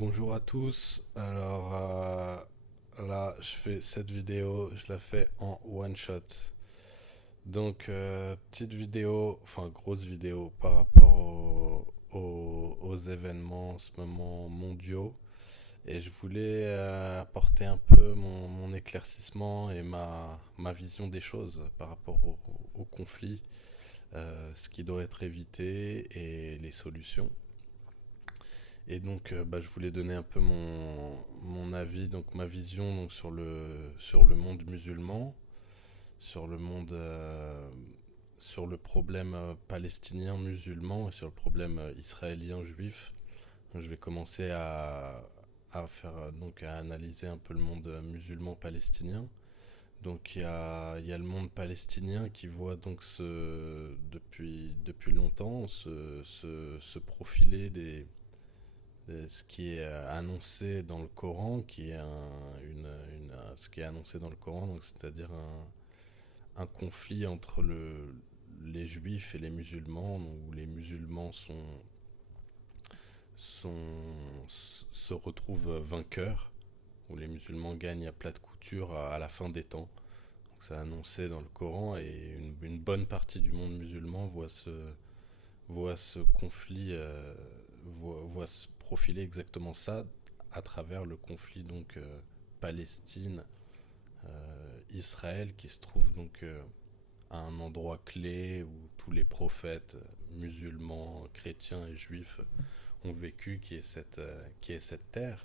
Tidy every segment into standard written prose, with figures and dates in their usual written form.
Bonjour à tous. Alors là, je fais cette vidéo, je la fais en one shot. Donc petite vidéo, enfin grosse vidéo par rapport aux événements en ce moment mondiaux. Et je voulais apporter un peu mon éclaircissement et ma vision des choses par rapport au conflit, ce qui doit être évité et les solutions. Et donc, je voulais donner un peu mon avis, donc ma vision donc, sur le monde musulman, sur le monde, sur le problème palestinien musulman et sur le problème israélien juif. Donc, je vais commencer à faire, donc, à analyser un peu le monde musulman palestinien. Donc il y a le monde palestinien qui voit donc depuis longtemps se profiler ce qui est annoncé dans le Coran, qui est ce qui est annoncé dans le Coran, donc c'est-à-dire un conflit entre les juifs et les musulmans, où les musulmans se retrouvent vainqueurs, où les musulmans gagnent à plat de couture à la fin des temps. Donc c'est annoncé dans le Coran et une bonne partie du monde musulman voit ce conflit, voit se profiler exactement ça à travers le conflit donc Palestine Israël qui se trouve donc à un endroit clé où tous les prophètes musulmans, chrétiens et juifs ont vécu, qui est cette terre.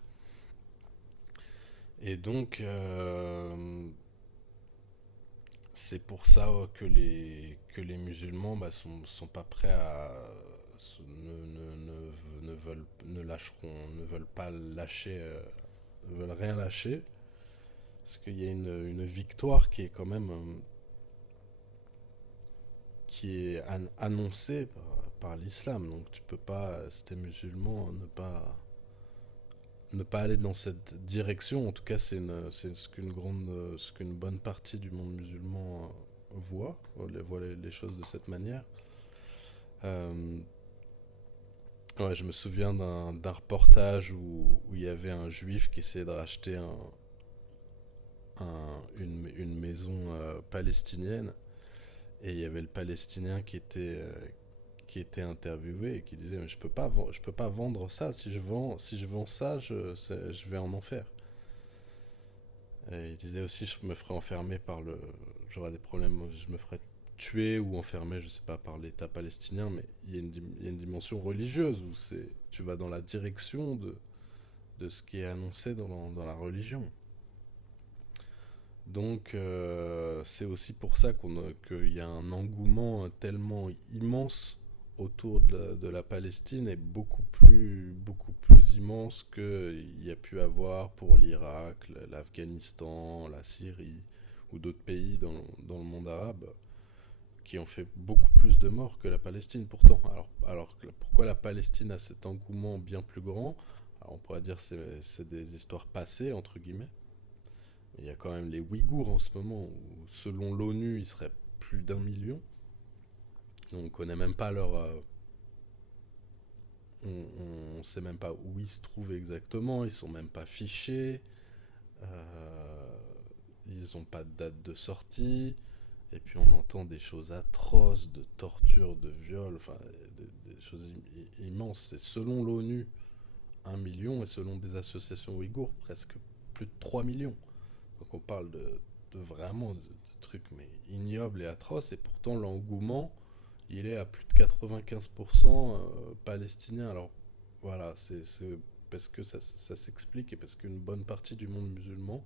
Et donc c'est pour ça que les musulmans sont pas prêts à ne veulent ne lâcheront ne veulent pas lâcher ne veulent rien lâcher parce qu'il y a une victoire qui est quand même qui est annoncée par l'islam, donc tu peux pas, si t'es musulman, ne pas aller dans cette direction. En tout cas c'est ce qu'une bonne partie du monde musulman voit les choses de cette manière. Euh, ouais, je me souviens d'un reportage où il y avait un juif qui essayait de racheter une maison palestinienne et il y avait le palestinien qui était interviewé et qui disait mais je peux pas vendre ça, si je vends ça je vais en enfer. Et il disait aussi je me ferais enfermer j'aurais des problèmes, je me ferais tuer ou enfermer, je sais pas, par l'État palestinien, mais il y a une dimension religieuse où tu vas dans la direction de ce qui est annoncé dans la religion. Donc c'est aussi pour ça qu'il y a un engouement tellement immense autour de la Palestine et beaucoup plus immense qu'il y a pu avoir pour l'Irak, l'Afghanistan, la Syrie ou d'autres pays dans le monde arabe qui ont fait beaucoup plus de morts que la Palestine pourtant. Alors pourquoi la Palestine a cet engouement bien plus grand? Alors on pourrait dire que c'est des histoires passées, entre guillemets. Il y a quand même les Ouïghours en ce moment, où selon l'ONU, ils seraient plus d'1 million. On ne connaît même pas on sait même pas où ils se trouvent exactement, ils sont même pas fichés, ils n'ont pas de date de sortie, et puis on entend des choses atroces, de torture, de viol, enfin des choses immenses. C'est selon l'ONU 1 million, et selon des associations ouïghours, presque plus de 3 millions. Donc on parle de vraiment de trucs mais ignobles et atroces, et pourtant l'engouement, il est à plus de 95% palestinien. Alors voilà, c'est parce que ça s'explique et parce qu'une bonne partie du monde musulman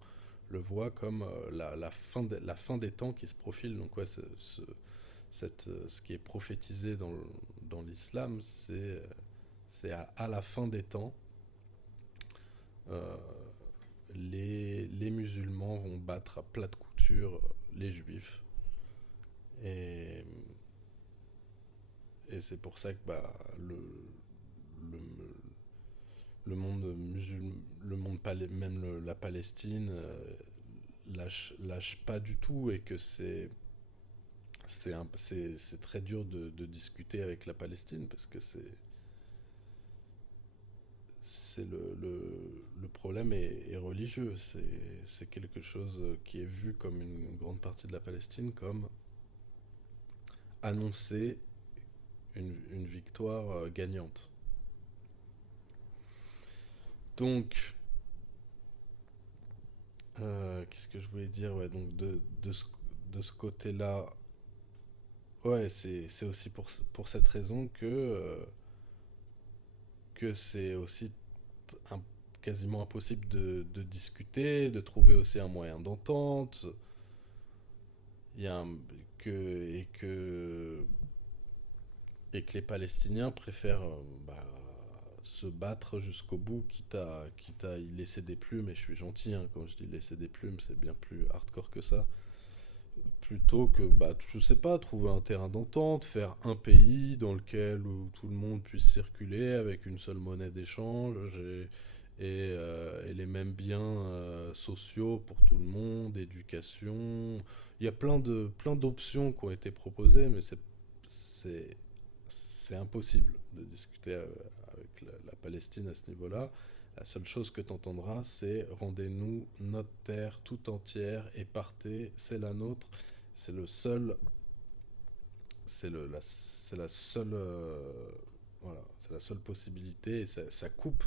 le voit comme la fin des temps qui se profile. Donc ouais, ce qui est prophétisé dans l'islam, c'est à la fin des temps, euh, les musulmans vont battre à plat de couture les juifs. Et, et c'est pour ça que le, le monde musulman, même la Palestine, lâche pas du tout, et que c'est très dur de discuter avec la Palestine parce que c'est le problème est religieux. C'est quelque chose qui est vu comme une grande partie de la Palestine comme annoncer une victoire gagnante. Donc, qu'est-ce que je voulais dire? Ouais, donc de ce côté-là, ouais, c'est aussi pour cette raison que c'est aussi un- quasiment impossible de discuter, de trouver aussi un moyen d'entente. Il y a un- que, et que les Palestiniens préfèrent se battre jusqu'au bout, quitte à y laisser des plumes, et je suis gentil hein, quand je dis laisser des plumes, c'est bien plus hardcore que ça, plutôt que, je sais pas, trouver un terrain d'entente, faire un pays dans lequel où tout le monde puisse circuler avec une seule monnaie d'échange et les mêmes biens sociaux pour tout le monde, éducation. Il y a plein d'options qui ont été proposées, mais c'est, c'est impossible de discuter avec la Palestine à ce niveau-là. La seule chose que tu entendras, c'est rendez-nous notre terre tout entière et partez, c'est la nôtre. C'est le seul, c'est la seule, voilà, c'est la seule possibilité. Et ça coupe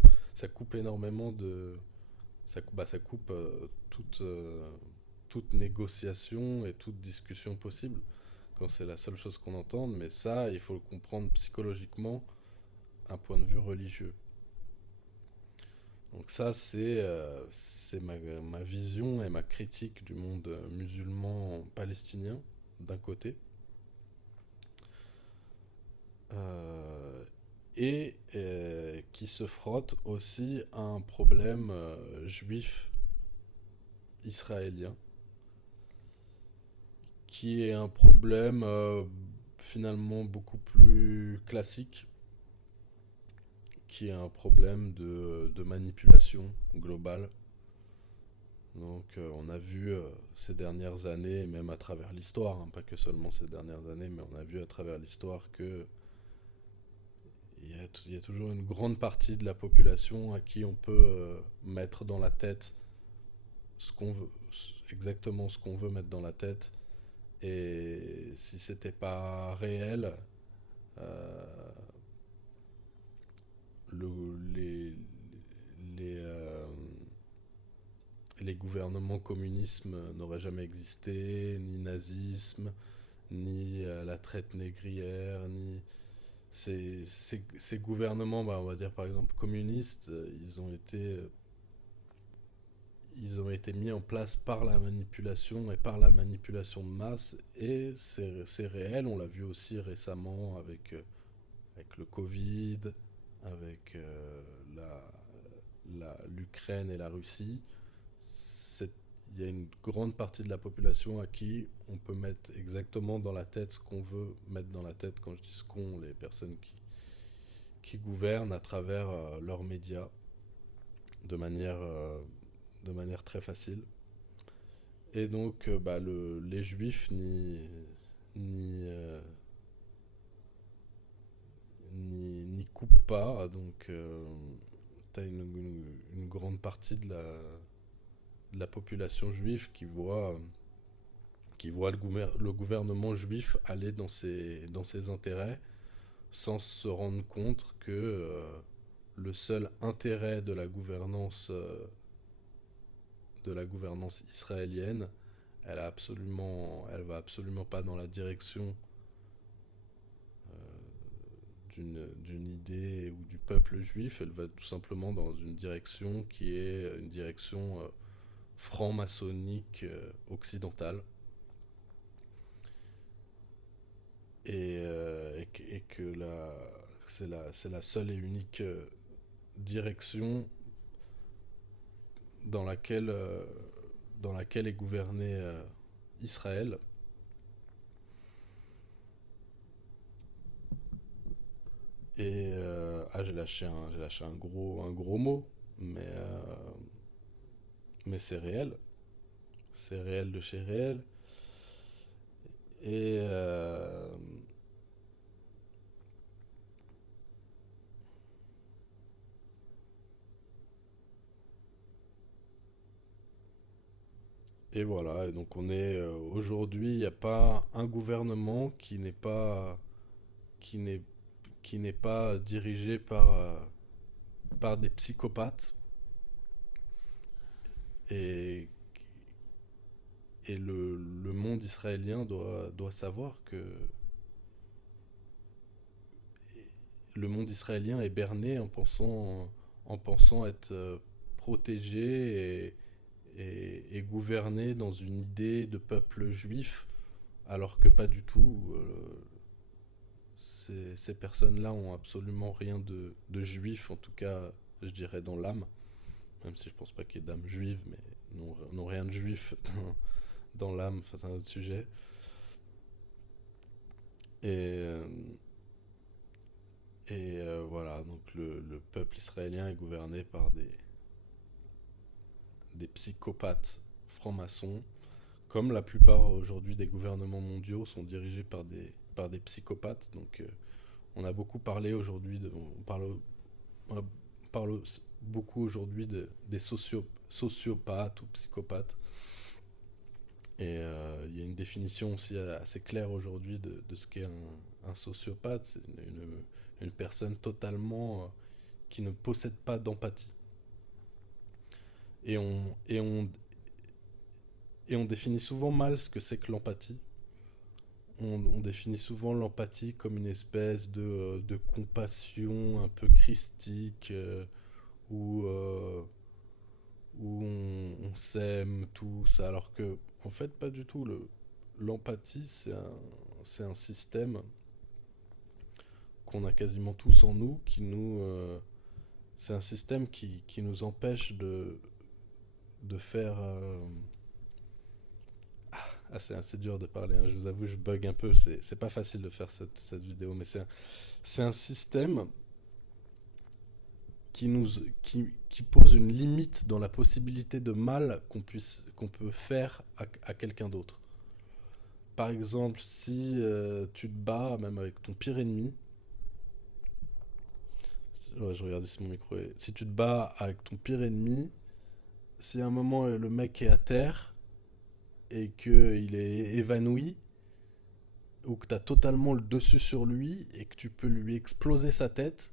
énormément de, ça coupe toute négociation et toute discussion possible quand c'est la seule chose qu'on entend. Mais ça, il faut le comprendre psychologiquement, un point de vue religieux. Donc ça, c'est ma vision et ma critique du monde musulman palestinien, d'un côté. Euh, qui se frotte aussi à un problème juif israélien, qui est un problème finalement beaucoup plus classique, qui est un problème de manipulation globale. Donc on a vu ces dernières années, et même à travers l'histoire, hein, pas que seulement ces dernières années, mais on a vu à travers l'histoire que il y a toujours une grande partie de la population à qui on peut mettre dans la tête ce qu'on veut, exactement ce qu'on veut mettre dans la tête. Et si c'était pas réel, euh, le, les, les, euh, les gouvernements communisme n'auraient jamais existé, ni nazisme, ni la traite négrière, ni ces gouvernements, on va dire par exemple communistes, ils ont été mis en place par la manipulation et par la manipulation de masse, et c'est réel, on l'a vu aussi récemment avec le Covid, avec l'Ukraine et la Russie. Il y a une grande partie de la population à qui on peut mettre exactement dans la tête ce qu'on veut mettre dans la tête. Quand je dis ce qu'on, les personnes qui gouvernent à travers leurs médias de manière, euh, de manière très facile. Et donc, les juifs ni, euh, n'y coupent pas. Donc, tu as une grande partie de la population juive qui voit le gouvernement juif aller dans ses intérêts sans se rendre compte que le seul intérêt de la gouvernance israélienne, elle va absolument pas dans la direction d'une idée ou du peuple juif, elle va tout simplement dans une direction qui est une direction franc-maçonnique occidentale. Et que c'est la seule et unique direction dans laquelle, euh, dans laquelle est gouverné Israël. J'ai lâché un gros mot, mais c'est réel de chez réel. Et Et voilà, et donc aujourd'hui, il n'y a pas un gouvernement qui n'est qui n'est pas dirigé par des psychopathes. Et, et le monde israélien doit savoir que le monde israélien est berné en pensant être protégé et gouverné dans une idée de peuple juif, alors que pas du tout. Ces personnes-là ont absolument rien de juif, en tout cas, je dirais dans l'âme, même si je pense pas qu'il y ait d'âme juive, mais n'ont rien de juif dans l'âme, enfin, c'est un autre sujet. Et, euh, voilà, donc le peuple israélien est gouverné par des psychopathes francs-maçons, comme la plupart aujourd'hui des gouvernements mondiaux sont dirigés par des psychopathes. Donc on a beaucoup parlé aujourd'hui, on parle beaucoup aujourd'hui des sociopathes ou psychopathes. Et il y a une définition aussi assez claire aujourd'hui de ce qu'est un sociopathe. C'est une personne totalement qui ne possède pas d'empathie. Et on définit souvent mal ce que c'est que l'empathie. On définit souvent l'empathie comme une espèce de compassion un peu christique où, euh, où on s'aime tous, alors que en fait pas du tout. L'empathie c'est un système qu'on a quasiment tous en nous, c'est un système qui nous empêche de faire... Ah, c'est assez dur de parler, hein, je vous avoue, je bug un peu, c'est pas facile de faire cette vidéo, mais c'est un système qui, nous, qui pose une limite dans la possibilité de mal qu'on peut faire à quelqu'un d'autre. Par exemple, si tu te bats, même avec ton pire ennemi, ouais, je regarde si mon micro est... Si tu te bats avec ton pire ennemi, si à un moment le mec est à terre et qu'il est évanoui, ou que tu as totalement le dessus sur lui et que tu peux lui exploser sa tête,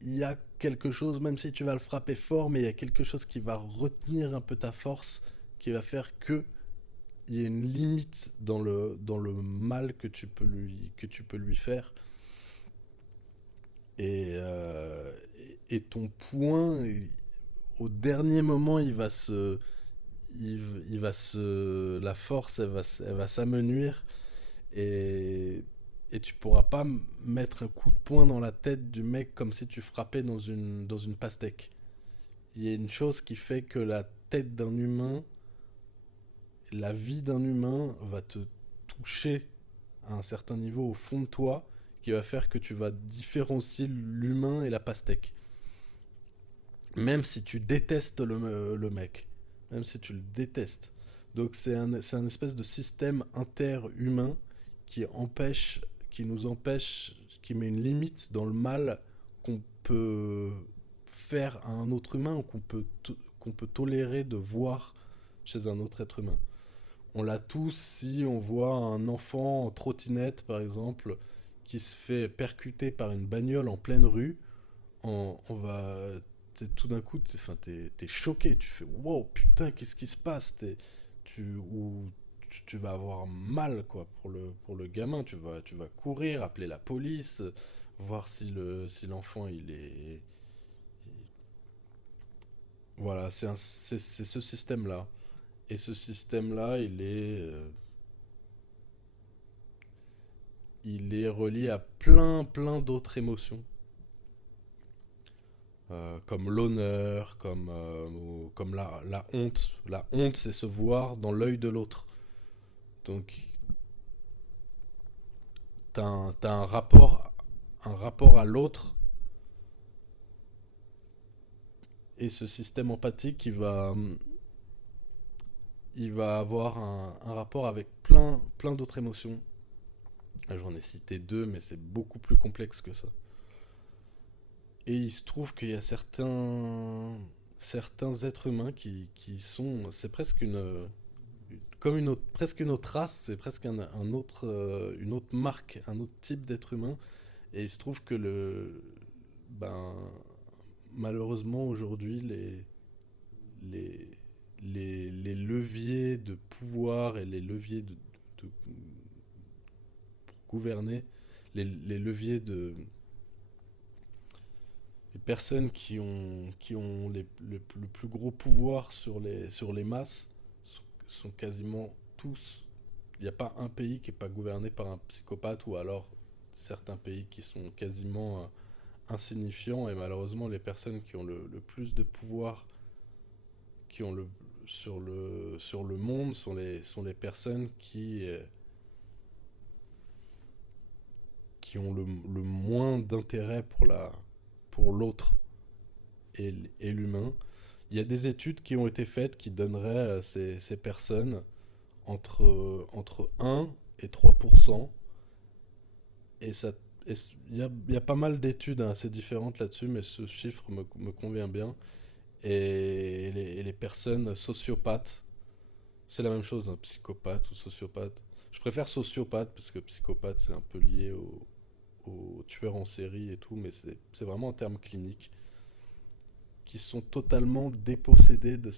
il y a quelque chose, même si tu vas le frapper fort, mais il y a quelque chose qui va retenir un peu ta force, qui va faire que il y a une limite dans le mal que tu peux lui faire. Et, euh, et ton point, au dernier moment, il va se, la force, elle va s'amenuire et, et tu pourras pas mettre un coup de poing dans la tête du mec comme si tu frappais dans une pastèque. Il y a une chose qui fait que la tête d'un humain, la vie d'un humain va te toucher à un certain niveau au fond de toi qui va faire que tu vas différencier l'humain et la pastèque. Même si tu détestes le mec. Même si tu le détestes. Donc c'est un espèce de système interhumain qui empêche, qui nous empêche, qui met une limite dans le mal qu'on peut faire à un autre humain ou qu'on peut tolérer de voir chez un autre être humain. On l'a tous si on voit un enfant en trottinette, par exemple, qui se fait percuter par une bagnole en pleine rue. On va. Tout d'un coup, t'es choqué. Tu fais wow, putain, qu'est-ce qui se passe tu vas avoir mal quoi pour le gamin. Tu vas courir, appeler la police, voir si l'enfant il est. Voilà, c'est ce système-là. Et ce système-là, il est relié à plein d'autres émotions. Comme l'honneur, comme la honte. La honte, c'est se voir dans l'œil de l'autre. Donc, t'as un rapport à l'autre et ce système empathique, il va avoir un rapport avec plein d'autres émotions. J'en ai cité deux, mais c'est beaucoup plus complexe que ça. Et il se trouve qu'il y a certains êtres humains qui sont. C'est presque une. comme une autre, presque une autre race, c'est presque un autre, une autre marque, un autre type d'être humain. Et il se trouve que ben, malheureusement aujourd'hui, les, les leviers de pouvoir et les leviers pour gouverner, les leviers de, les personnes qui ont le plus gros pouvoir sur les masses sont quasiment tous. Il n'y a pas un pays qui n'est pas gouverné par un psychopathe ou alors certains pays qui sont quasiment insignifiants et malheureusement les personnes qui ont le plus de pouvoir qui ont sur le monde sont les personnes qui ont le moins d'intérêt pour l'autre et l'humain. Il y a des études qui ont été faites qui donneraient à ces personnes entre 1 et 3%. Et ça, il y a pas mal d'études assez différentes là-dessus, mais ce chiffre me convient bien. Et les personnes sociopathes, c'est la même chose, un psychopathe ou sociopathe. Je préfère sociopathe parce que psychopathe c'est un peu lié au tueur en série et tout, mais c'est vraiment un terme clinique qui sont totalement dépossédés de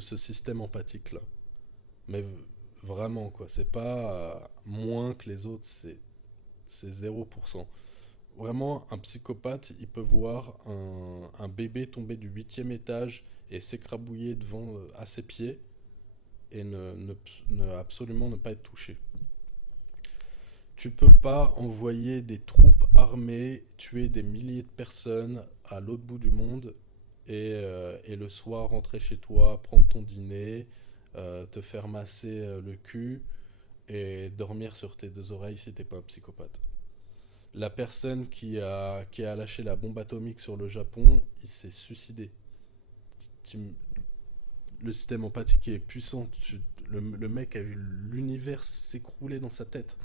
ce système empathique là. Mais vraiment quoi, c'est pas moins que les autres, c'est 0%. Vraiment, un psychopathe, il peut voir un bébé tomber du huitième étage et s'écrabouiller devant à ses pieds et absolument ne pas être touché. Tu peux pas envoyer des troupes armées, tuer des milliers de personnes à l'autre bout du monde et le soir rentrer chez toi, prendre ton dîner, te faire masser le cul et dormir sur tes deux oreilles si t'es pas un psychopathe. La personne qui a lâché la bombe atomique sur le Japon, il s'est suicidé. Le système empathique est puissant. Le mec a vu l'univers s'écrouler dans sa tête.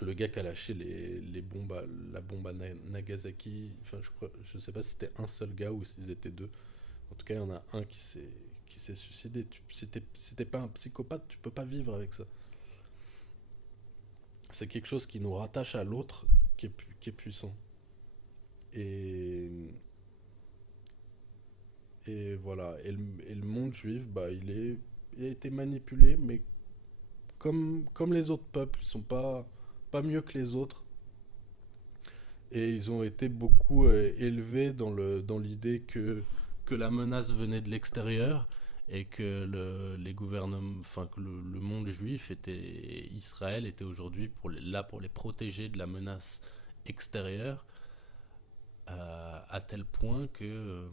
Le gars qui a lâché les bombes la bombe à Nagasaki, enfin je sais pas si c'était un seul gars ou s'ils étaient deux. En tout cas, il y en a un qui s'est suicidé. Si t'es pas un psychopathe, tu peux pas vivre avec ça. C'est quelque chose qui nous rattache à l'autre qui est puissant. Et, et voilà. Et le monde juif, bah, il a été manipulé, mais comme les autres peuples, ils sont pas mieux que les autres. Et ils ont été beaucoup élevés dans l'idée que la menace venait de l'extérieur et que les gouvernements, enfin que le monde juif était, Israël était aujourd'hui là pour les protéger de la menace extérieure, à tel point que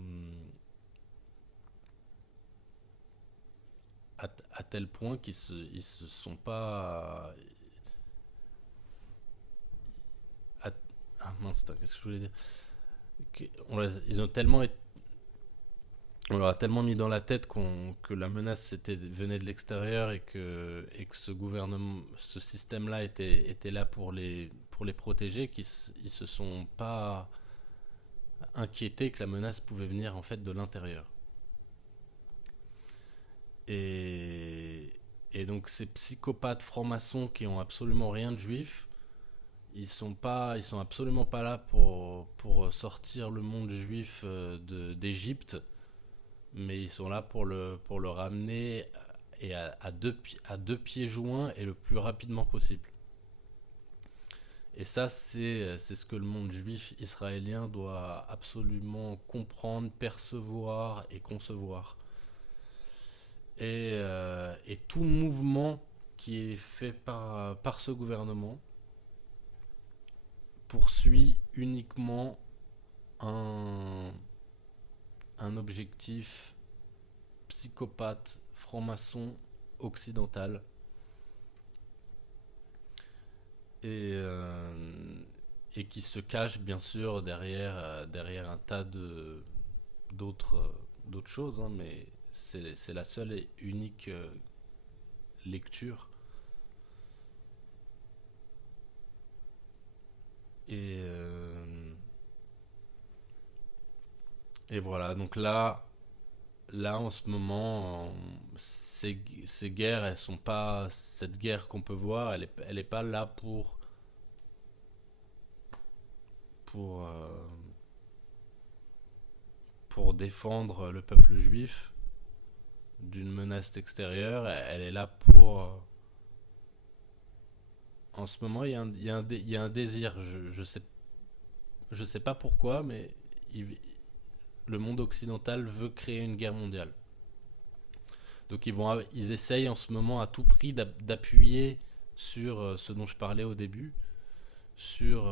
à tel point ils se sont pas à- ah mince, qu'est-ce que je voulais dire. Ils ont tellement on leur a tellement mis dans la tête que la menace venait de l'extérieur et que ce gouvernement, ce système-là était là pour les protéger qu'ils se sont pas inquiétés que la menace pouvait venir en fait de l'intérieur. Et, et donc ces psychopathes francs-maçons qui ont absolument rien de juif, ils sont absolument pas là pour sortir le monde juif d'Égypte, mais ils sont là pour le ramener et à deux pieds joints et le plus rapidement possible. Et ça, c'est ce que le monde juif israélien doit absolument comprendre, percevoir et concevoir. Et tout mouvement qui est fait par ce gouvernement poursuit uniquement un, un objectif psychopathe, franc-maçon, occidental. Et, et qui se cache bien sûr derrière un tas d'autres, d'autres choses, hein, mais c'est la seule et unique lecture. Et, et voilà, donc là, là en ce moment, ces guerres, elles sont pas. Cette guerre qu'on peut voir, elle est pas là pour, euh, pour défendre le peuple juif d'une menace extérieure. Elle est là pour. En ce moment, il y a un désir. Je sais pas pourquoi, mais il- le monde occidental veut créer une guerre mondiale. Donc ils essayent en ce moment à tout prix d'appuyer sur ce dont je parlais au début, sur,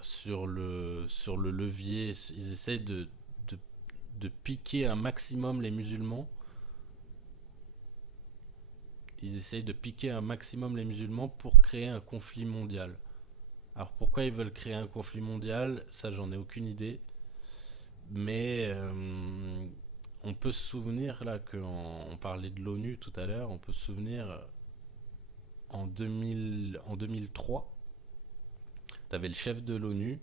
sur le levier. Ils essayent de, de piquer un maximum les musulmans. Ils essayent de piquer un maximum les musulmans pour créer un conflit mondial. Alors pourquoi ils veulent créer un conflit mondial, ça j'en ai aucune idée. Mais on peut se souvenir, là, quand on parlait de l'ONU tout à l'heure, on peut se souvenir en 2003, tu avais le chef de l'ONU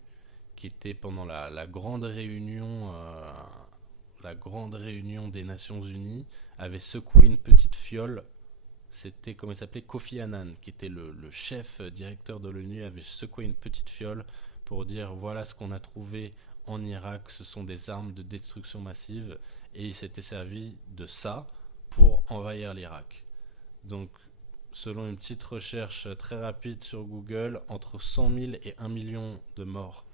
qui était pendant la grande réunion des Nations Unies, avait secoué une petite fiole. C'était, comment il s'appelait, Kofi Annan, qui était le chef directeur de l'ONU, avait secoué une petite fiole pour dire voilà ce qu'on a trouvé en Irak, ce sont des armes de destruction massive, et il s'était servi de ça pour envahir l'Irak. Donc, selon une petite recherche très rapide sur Google, entre 100 000 et 1 million de morts.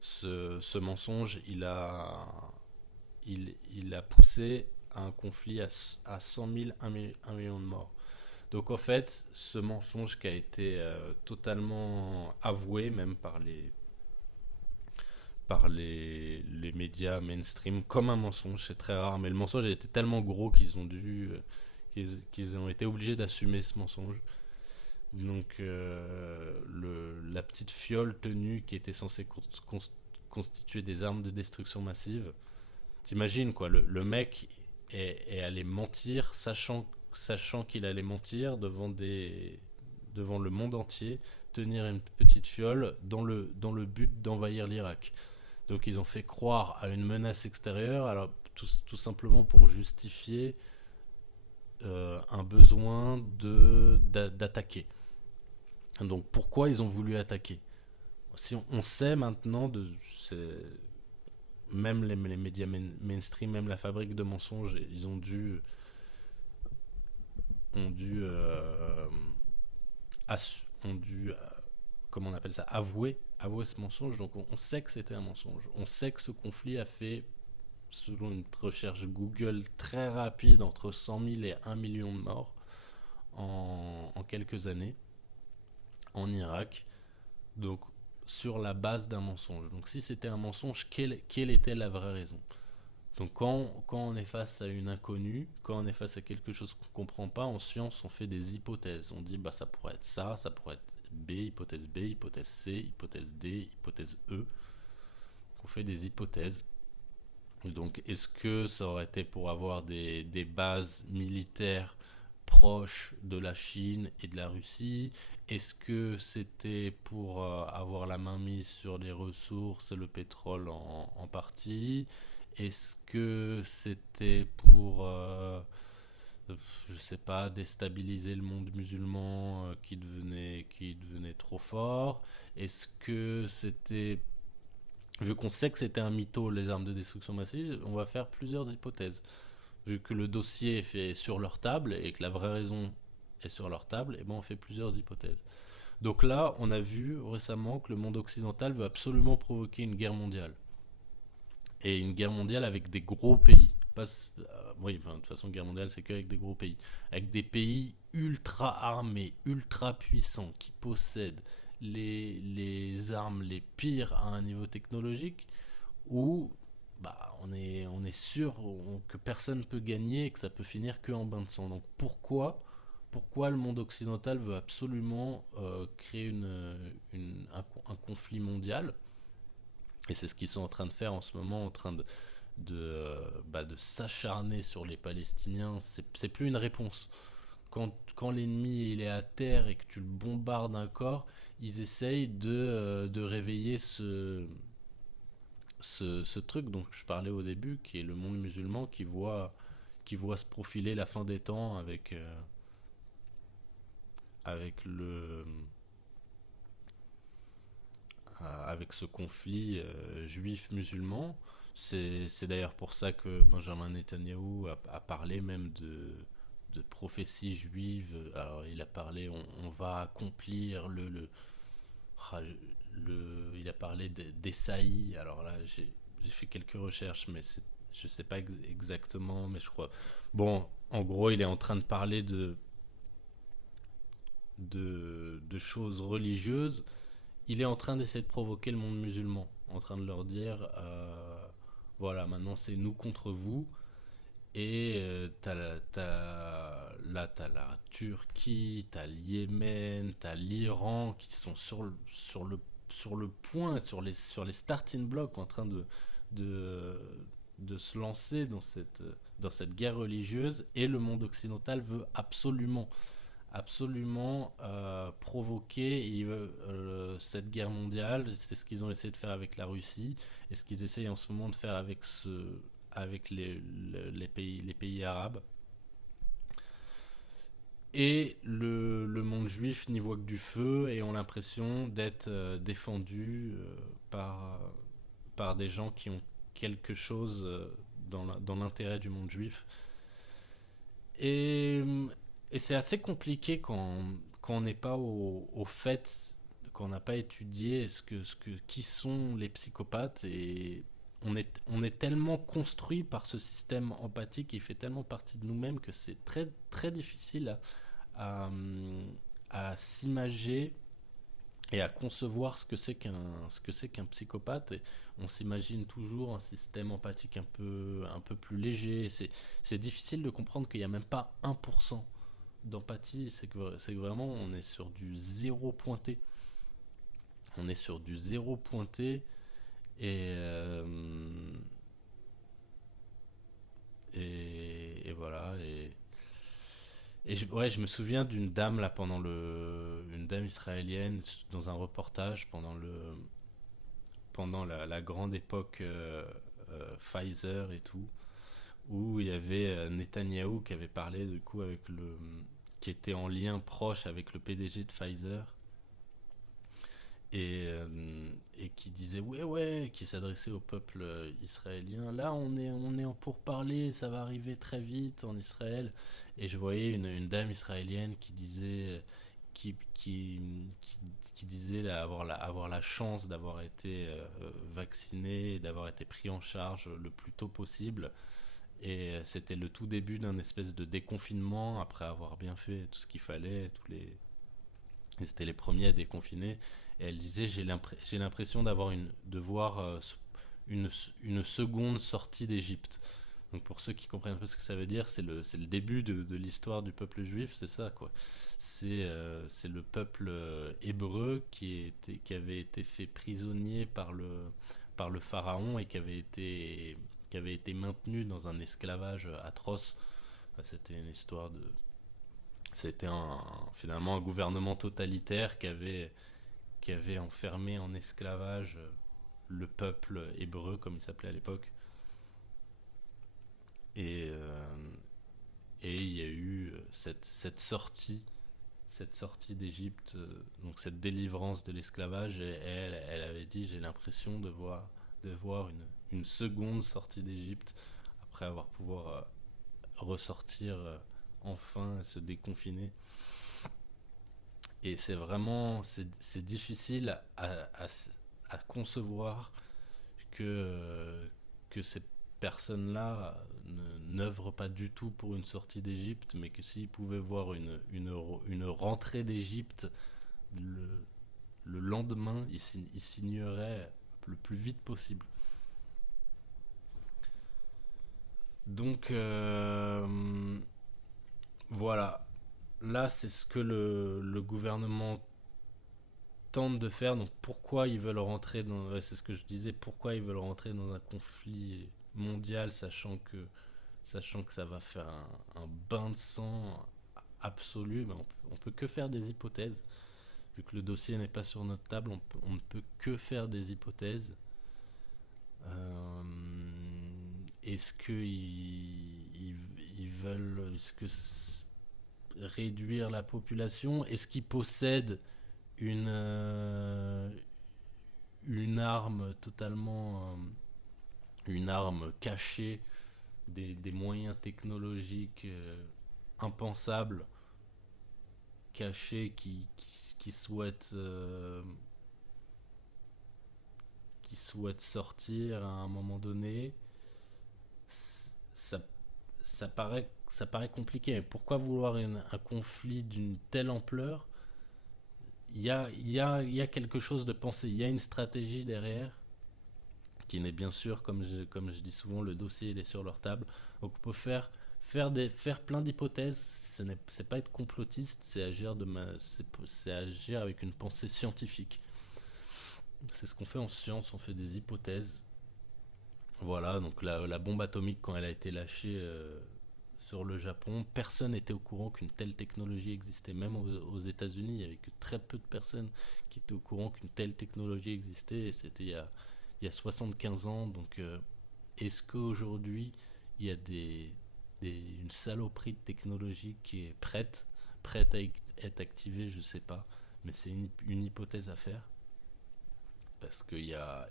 Ce mensonge, il a poussé à un conflit à 100 000, 1 million de morts. Donc en fait, ce mensonge qui a été totalement avoué, même par les médias mainstream, comme un mensonge, c'est très rare, mais le mensonge a été tellement gros qu'ils ont été obligés d'assumer ce mensonge. Donc la petite fiole tenue qui était censée constituer des armes de destruction massive, t'imagines quoi, le mec est allé mentir, sachant qu'il allait mentir devant le monde entier, tenir une petite fiole dans le but d'envahir l'Irak. Donc ils ont fait croire à une menace extérieure, alors tout simplement pour justifier un besoin d'attaquer. Donc pourquoi ils ont voulu attaquer? Si on sait maintenant, même les médias mainstream, même la fabrique de mensonges, ils ont dû comment on appelle ça, avouer ce mensonge. Donc on sait que c'était un mensonge. On sait que ce conflit a fait, selon une recherche Google très rapide, entre 100 000 et 1 million de morts en quelques années en Irak. Donc sur la base d'un mensonge. Donc si c'était un mensonge, quelle était la vraie raison? Donc quand on est face à une inconnue, quand on est face à quelque chose qu'on ne comprend pas, en science on fait des hypothèses. On dit bah ça pourrait être ça pourrait être B, hypothèse C, hypothèse D, hypothèse E. On fait des hypothèses. Donc est-ce que ça aurait été pour avoir des bases militaires proches de la Chine et de la Russie? Est-ce que c'était pour avoir la main mise sur les ressources et le pétrole en partie? Est-ce que c'était pour, je sais pas, déstabiliser le monde musulman qui devenait trop fort? Est-ce que c'était, vu qu'on sait que c'était un mytho, les armes de destruction massive, on va faire plusieurs hypothèses. Vu que le dossier est fait sur leur table et que la vraie raison est sur leur table, et ben on fait plusieurs hypothèses. Donc là, on a vu récemment que le monde occidental veut absolument provoquer une guerre mondiale. Et une guerre mondiale avec des gros pays. Oui, enfin, de toute façon, guerre mondiale, c'est qu'avec des gros pays. Avec des pays ultra armés, ultra puissants, qui possèdent les armes les pires à un niveau technologique, où bah, on est sûr que personne ne peut gagner et que ça peut finir que en bain de sang. Donc pourquoi le monde occidental veut absolument créer un conflit mondial? Et c'est ce qu'ils sont en train de faire en ce moment, en train de s'acharner sur les Palestiniens. C'est plus une réponse. Quand l'ennemi il est à terre et que tu le bombardes un corps, ils essayent de réveiller ce truc dont je parlais au début, qui est le monde musulman, qui voit se profiler la fin des temps avec avec ce conflit juif-musulman. C'est d'ailleurs pour ça que Benjamin Netanyahou a parlé même de prophétie juive. Alors il a parlé, on va accomplir ah, il a parlé d'Esaïe. Alors là, j'ai fait quelques recherches, mais je sais pas exactement, mais je crois. Bon, en gros, il est en train de parler de choses religieuses. Il est en train d'essayer de provoquer le monde musulman, en train de leur dire voilà, maintenant c'est nous contre vous. Et t'as la Turquie, t'as le Yémen, t'as l'Iran qui sont sur le point, sur les starting blocks en train de, de se lancer dans cette guerre religieuse. Et le monde occidental veut absolument provoquer cette guerre mondiale. C'est ce qu'ils ont essayé de faire avec la Russie et ce qu'ils essayent en ce moment de faire avec les pays arabes. Et le monde juif n'y voit que du feu et ont l'impression d'être défendus par des gens qui ont quelque chose dans l'intérêt du monde juif. Et, et c'est assez compliqué quand on n'est pas au fait, quand on n'a pas étudié qui sont les psychopathes. Et on est tellement construit par ce système empathique qui fait tellement partie de nous-mêmes que c'est très, très difficile à, à s'imager et à concevoir ce que c'est qu'un psychopathe. Et on s'imagine toujours un système empathique un peu plus léger. C'est difficile de comprendre qu'il n'y a même pas 1% d'empathie. C'est que vraiment on est sur du zéro pointé. On est sur du zéro pointé. Et, et voilà. Ouais, je me souviens d'une dame là une dame israélienne dans un reportage pendant la grande époque Pfizer et tout, où il y avait Netanyahou qui avait parlé du coup qui était en lien proche avec le PDG de Pfizer et qui disait ouais, qui s'adressait au peuple israélien. Là, on est en pourparlers, ça va arriver très vite en Israël. Et je voyais une dame israélienne qui disait qui disait là, avoir la chance d'avoir été vacciné, d'avoir été pris en charge le plus tôt possible. Et c'était le tout début d'un espèce de déconfinement après avoir bien fait tout ce qu'il fallait, ils étaient les premiers à déconfiner. Et elle disait j'ai l'impression de voir une seconde sortie d'Égypte. Donc pour ceux qui comprennent un peu ce que ça veut dire, c'est le début de l'histoire du peuple juif, c'est ça quoi. C'est le peuple hébreu qui avait été fait prisonnier par le pharaon et qui avait été maintenu dans un esclavage atroce. C'était une histoire de c'était finalement un gouvernement totalitaire qui avait enfermé en esclavage le peuple hébreu, comme il s'appelait à l'époque. Et, euh, et il y a eu cette sortie d'Égypte, donc cette délivrance de l'esclavage. Et elle avait dit j'ai l'impression de voir une seconde sortie d'Égypte après avoir pouvoir ressortir enfin, se déconfiner. Et c'est vraiment c'est difficile à concevoir que ces personnes-là n'œuvrent pas du tout pour une sortie d'Égypte, mais que s'ils pouvaient voir une rentrée d'Égypte le lendemain, ils signeraient le plus vite possible. Donc voilà, là c'est ce que le gouvernement tente de faire. Donc pourquoi ils veulent rentrer dans, ouais, c'est ce que je disais, pourquoi ils veulent rentrer dans un conflit mondial, sachant que ça va faire un bain de sang absolu. Mais on peut que faire des hypothèses. Vu que le dossier n'est pas sur notre table, on ne peut que faire des hypothèses. Euh, Est-ce ils veulent réduire la population? Est-ce qu'ils possèdent une, euh, une arme totalement, une arme cachée, des moyens technologiques impensables, cachés, qui souhaitent, qui souhaitent sortir à un moment donné? Ça, ça paraît compliqué. Pourquoi vouloir un conflit d'une telle ampleur? Il y a quelque chose de pensé, il y a une stratégie derrière, qui n'est bien sûr, comme je dis souvent, le dossier il est sur leur table. Donc on peut faire plein d'hypothèses. C'est pas être complotiste, c'est agir avec une pensée scientifique. C'est ce qu'on fait en science, on fait des hypothèses. Voilà, donc la bombe atomique, quand elle a été lâchée sur le Japon, personne n'était au courant qu'une telle technologie existait. Même aux États-Unis, il y avait que très peu de personnes qui étaient au courant qu'une telle technologie existait. Et c'était il y a 75 ans. Donc, est-ce qu'aujourd'hui, il y a une saloperie de technologie qui est prête à être activée? Je sais pas. Mais c'est une hypothèse à faire. Parce qu'il y a,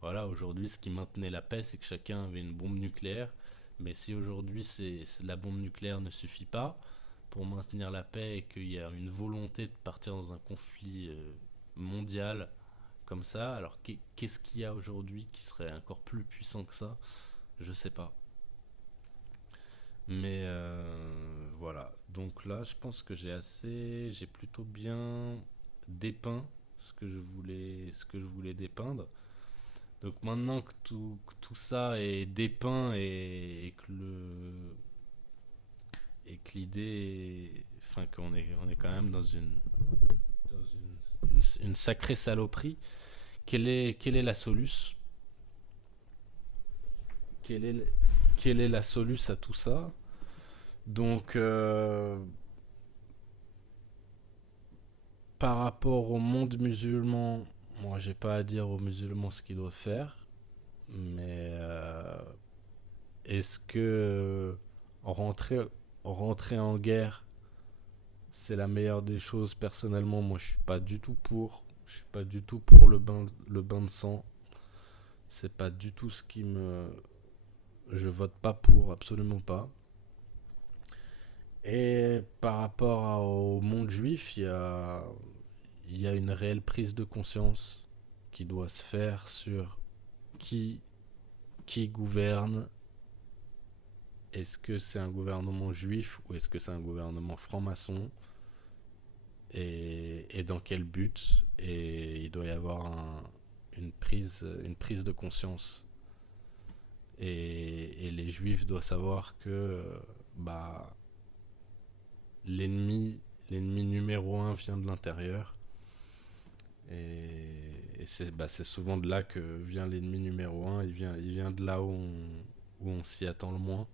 voilà, aujourd'hui, ce qui maintenait la paix, c'est que chacun avait une bombe nucléaire. Mais si aujourd'hui, la bombe nucléaire ne suffit pas pour maintenir la paix et qu'il y a une volonté de partir dans un conflit mondial comme ça, alors qu'est-ce qu'il y a aujourd'hui qui serait encore plus puissant que ça? Je sais pas. Mais voilà. Donc là, je pense que j'ai plutôt bien dépeint ce que je voulais dépeindre. Donc maintenant que tout ça est dépeint et que l'idée, enfin on est quand même dans une sacrée saloperie, quelle est la soluce? Quelle est, quelle est la soluce à tout ça? Donc par rapport au monde musulman, moi j'ai pas à dire aux musulmans ce qu'ils doivent faire, mais est-ce que rentrer, rentrer en guerre c'est la meilleure des choses? Personnellement, moi je suis pas du tout pour. Je suis pas du tout pour le bain de sang. C'est pas du tout ce qui me. Je vote pas pour, absolument pas. Et par rapport au monde juif, il y a une réelle prise de conscience qui doit se faire sur qui, qui gouverne. Est-ce que c'est un gouvernement juif ou est-ce que c'est un gouvernement franc-maçon? Et dans quel but? Et il doit y avoir une prise de conscience. Et les juifs doivent savoir que bah, l'ennemi, l'ennemi numéro un vient de l'intérieur. Et c'est souvent de là que vient l'ennemi numéro un. Il vient de là où on s'y attend le moins.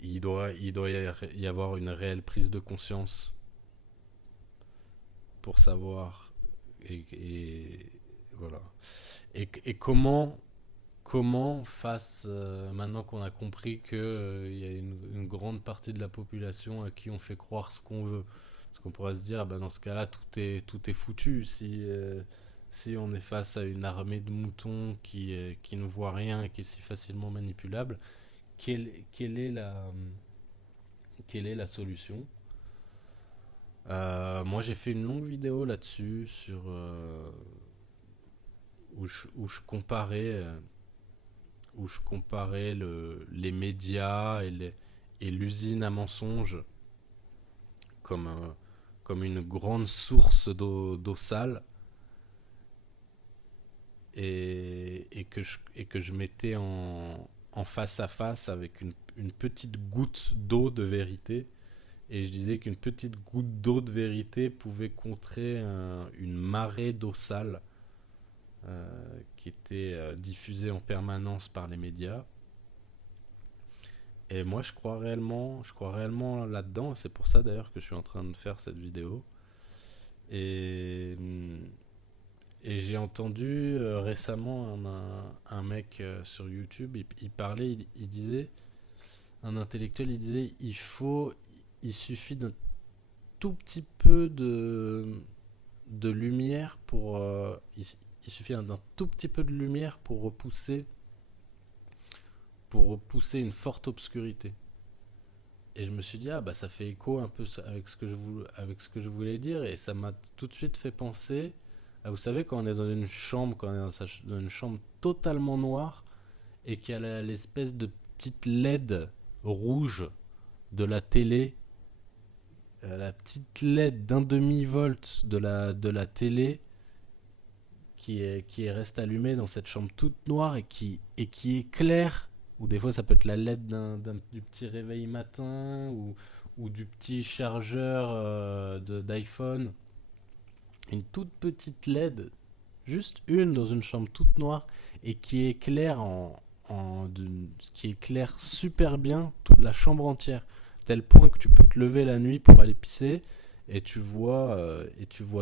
Il doit y avoir une réelle prise de conscience pour savoir et voilà. Et comment face maintenant qu'on a compris que il y a une grande partie de la population à qui on fait croire ce qu'on veut, parce qu'on pourrait se dire bah, dans ce cas-là tout est foutu si on est face à une armée de moutons qui ne voit rien et qui est si facilement manipulable. Quelle est quelle est la solution? Moi j'ai fait une longue vidéo là-dessus sur où je comparais les médias et l'usine à mensonges comme, comme une grande source d'eau sale et que je mettais en face à face avec une petite goutte d'eau de vérité. Et je disais qu'une petite goutte d'eau de vérité pouvait contrer une marée d'eau sale qui était diffusée en permanence par les médias. Et moi, je crois réellement là-dedans. C'est pour ça d'ailleurs que je suis en train de faire cette vidéo. Et, et j'ai entendu récemment un mec sur YouTube, il parlait, il disait, un intellectuel, il disait, il suffit d'un tout petit peu de lumière il suffit d'un tout petit peu de lumière pour repousser une forte obscurité. Et je me suis dit, ah bah ça fait écho un peu avec ce que je voulais dire, et ça m'a tout de suite fait penser à, vous savez, quand on est dans une chambre, quand on est dans une chambre totalement noire, et qu'il y a l'espèce de petite LED rouge de la télé, la petite LED d'un demi-volt de la télé qui reste allumée dans cette chambre toute noire et qui éclaire, ou des fois ça peut être la LED du petit réveil matin ou du petit chargeur d'iPhone, une toute petite LED, juste une dans une chambre toute noire et qui éclaire qui éclaire super bien toute la chambre entière, tel point que tu peux te lever la nuit pour aller pisser et tu vois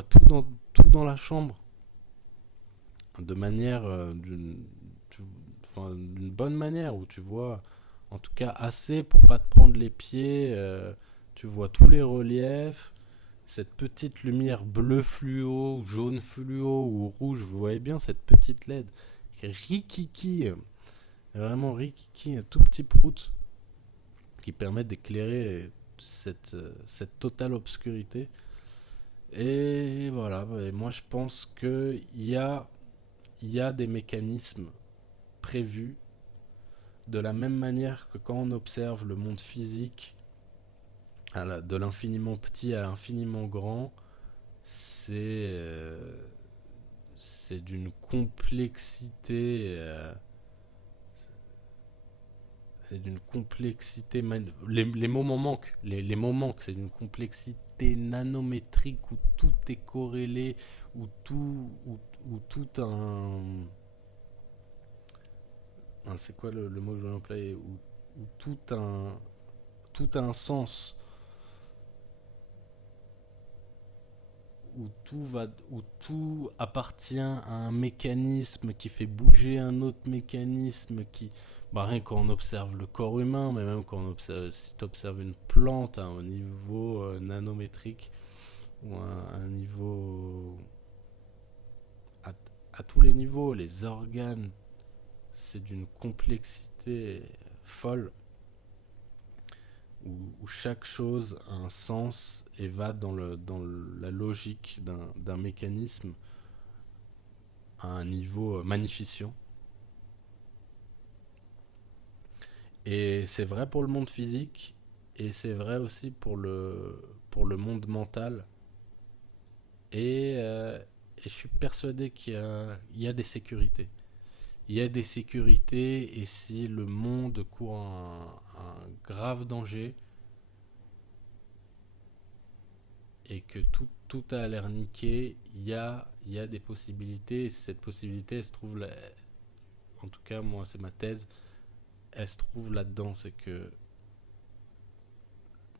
tout dans la chambre de manière d'une bonne manière, où tu vois en tout cas assez pour pas te prendre les pieds, tu vois tous les reliefs, cette petite lumière bleu fluo, jaune fluo ou rouge, vous voyez bien cette petite LED rikiki, vraiment rikiki, un tout petit prout qui permet d'éclairer cette totale obscurité. Et voilà, et moi je pense qu'il y a des mécanismes prévus, de la même manière que quand on observe le monde physique de l'infiniment petit à l'infiniment grand, c'est d'une complexité les mots m'en manquent, les mots manquent, c'est d'une complexité nanométrique où tout est corrélé, où tout c'est quoi le mot que je vais employer, où tout a un sens, où tout appartient à un mécanisme qui fait bouger un autre mécanisme rien quand on observe le corps humain, mais même quand si tu observes une plante à un niveau nanométrique, ou un niveau à tous les niveaux, les organes, c'est d'une complexité folle, où chaque chose a un sens et va dans la logique d'un mécanisme à un niveau magnificent. Et c'est vrai pour le monde physique, et c'est vrai aussi pour le monde mental. Et je suis persuadé il y a des sécurités. Il y a des sécurités, et si le monde court un grave danger, et que tout a l'air niqué, il y a des possibilités, et cette possibilité, elle se trouve là, en tout cas moi c'est ma thèse, elle se trouve là-dedans. C'est que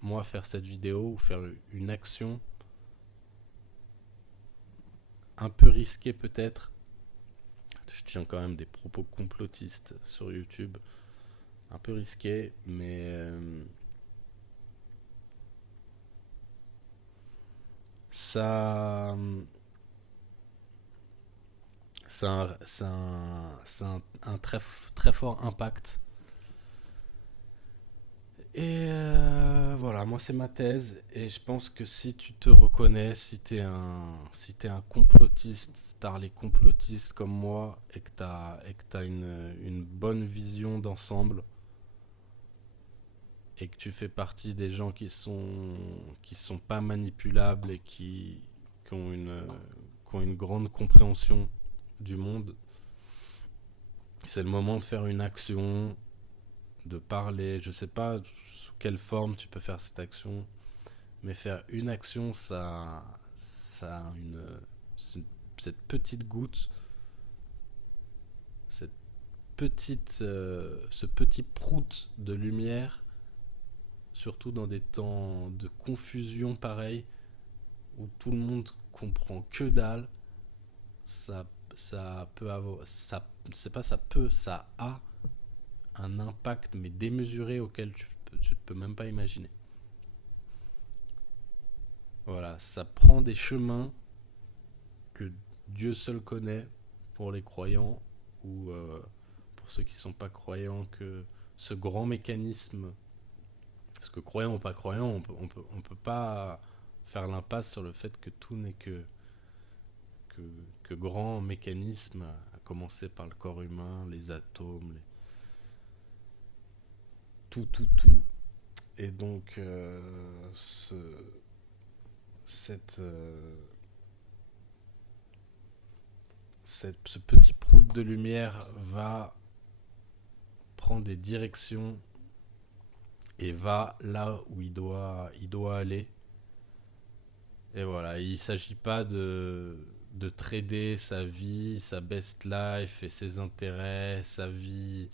moi, faire cette vidéo ou faire une action un peu risquée peut-être, je tiens quand même des propos complotistes sur YouTube, un peu risqué, mais ça un très, très fort impact. Et voilà, moi c'est ma thèse, et je pense que si tu te reconnais, si t'es un complotiste, si t'as les complotistes comme moi, et que t'as une bonne vision d'ensemble, et que tu fais partie des gens qui sont pas manipulables, et qui ont une grande compréhension du monde, c'est le moment de faire une action, de parler. Je sais pas sous quelle forme tu peux faire cette action, mais faire une action, ça a cette petite goutte, ce petit prout de lumière, surtout dans des temps de confusion pareil, où tout le monde comprend que dalle. Ça ça peut avoir, ça, c'est pas ça peut, ça a un impact mais démesuré auquel tu ne peux même pas imaginer. Voilà, ça prend des chemins que Dieu seul connaît pour les croyants ou pour ceux qui ne sont pas croyants, que ce grand mécanisme, parce que croyant ou pas croyant, on peut pas faire l'impasse sur le fait que tout n'est que, que grand mécanisme, à commencer par le corps humain, les atomes, tout. Et donc, cette, ce petit prout de lumière va prendre des directions et va là où il doit aller. Et voilà, il ne s'agit pas de trader sa vie, sa best life et ses intérêts, sa vie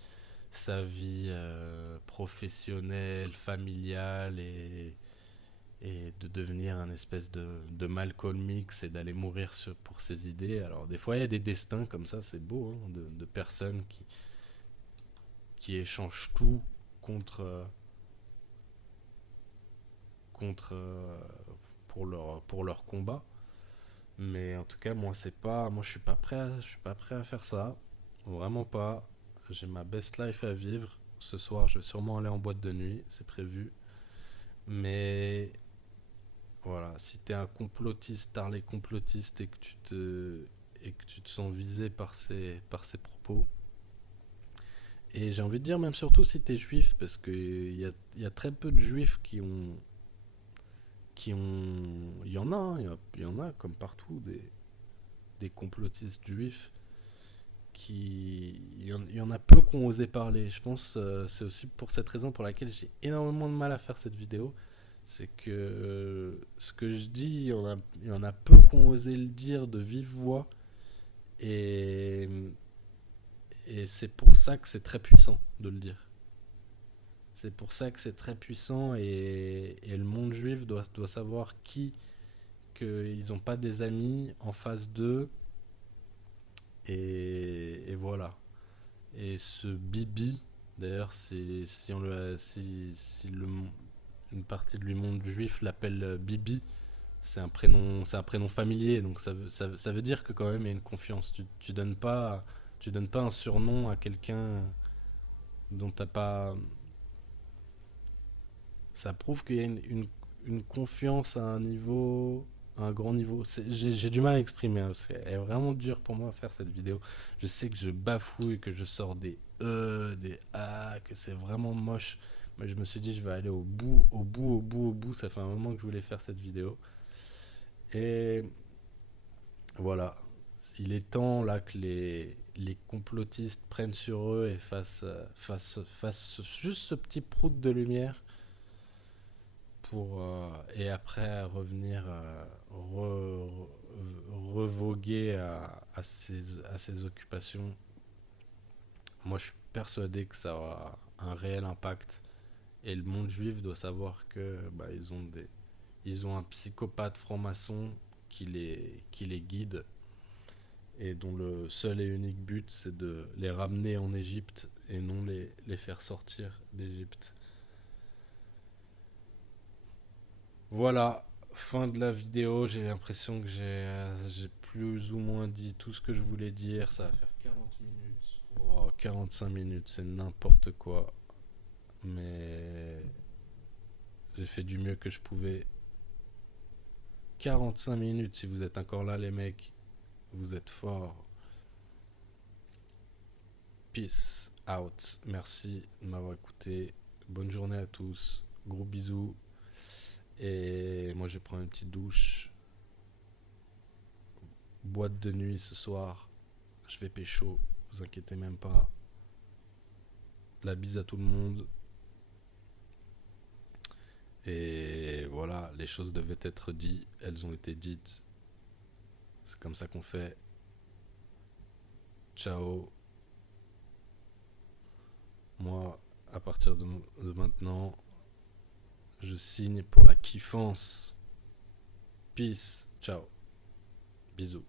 professionnelle, familiale et de devenir un espèce de Malcolm X et d'aller mourir pour ses idées. Alors des fois il y a des destins comme ça, c'est beau, hein, de personnes qui échangent tout contre, contre pour leur combat. Mais en tout cas, moi je suis pas je suis pas prêt à faire ça, vraiment pas. J'ai ma best life à vivre. Ce soir, je vais sûrement aller en boîte de nuit, c'est prévu. Mais voilà, si t'es un complotiste, tarlé complotiste et que tu te sens visé par ces propos. Et j'ai envie de dire même surtout si t'es juif, parce qu'il y a très peu de juifs il y en a, hein, il y en a comme partout des complotistes juifs il y en a peu qui ont osé parler. Je pense c'est aussi pour cette raison pour laquelle j'ai énormément de mal à faire cette vidéo. C'est que ce que je dis, il y en a peu qui ont osé le dire de vive voix. Et, et c'est pour ça que c'est très puissant de le dire. C'est pour ça que c'est très puissant et le monde juif doit savoir qu'ils n'ont pas des amis en face d'eux. Et voilà. Et ce Bibi, d'ailleurs, si une partie de monde juif l'appelle Bibi, c'est un prénom familier, donc ça veut dire que quand même il y a une confiance. Tu donnes pas un surnom à quelqu'un dont t'as pas. Ça prouve qu'il y a une confiance à un grand niveau. J'ai du mal à exprimer, hein, parce qu'elle est vraiment dure pour moi à faire cette vidéo. Je sais que je bafouille, que je sors des des A, que c'est vraiment moche. Mais je me suis dit, je vais aller au bout. Ça fait un moment que je voulais faire cette vidéo. Et voilà. Il est temps là que les complotistes prennent sur eux et fassent juste ce petit prout de lumière et après revenir revoguer à ses occupations. Moi je suis persuadé que ça aura un réel impact et le monde juif doit savoir que ils ont un psychopathe franc-maçon qui les guide et dont le seul et unique but c'est de les ramener en Égypte et non les faire sortir d'Égypte. Voilà, fin de la vidéo. J'ai l'impression que j'ai plus ou moins dit tout ce que je voulais dire. Ça va faire 40 minutes. Oh, 45 minutes, c'est n'importe quoi. Mais j'ai fait du mieux que je pouvais. 45 minutes, si vous êtes encore là, les mecs, vous êtes forts. Peace out. Merci de m'avoir écouté. Bonne journée à tous. Gros bisous. Et moi je vais prendre une petite douche. Boîte de nuit ce soir. Je vais pécho, vous inquiétez même pas. La bise à tout le monde. Et voilà, les choses devaient être dites, elles ont été dites. C'est comme ça qu'on fait. Ciao. Moi, à partir de maintenant, je signe pour la kiffance. Peace. Ciao. Bisous.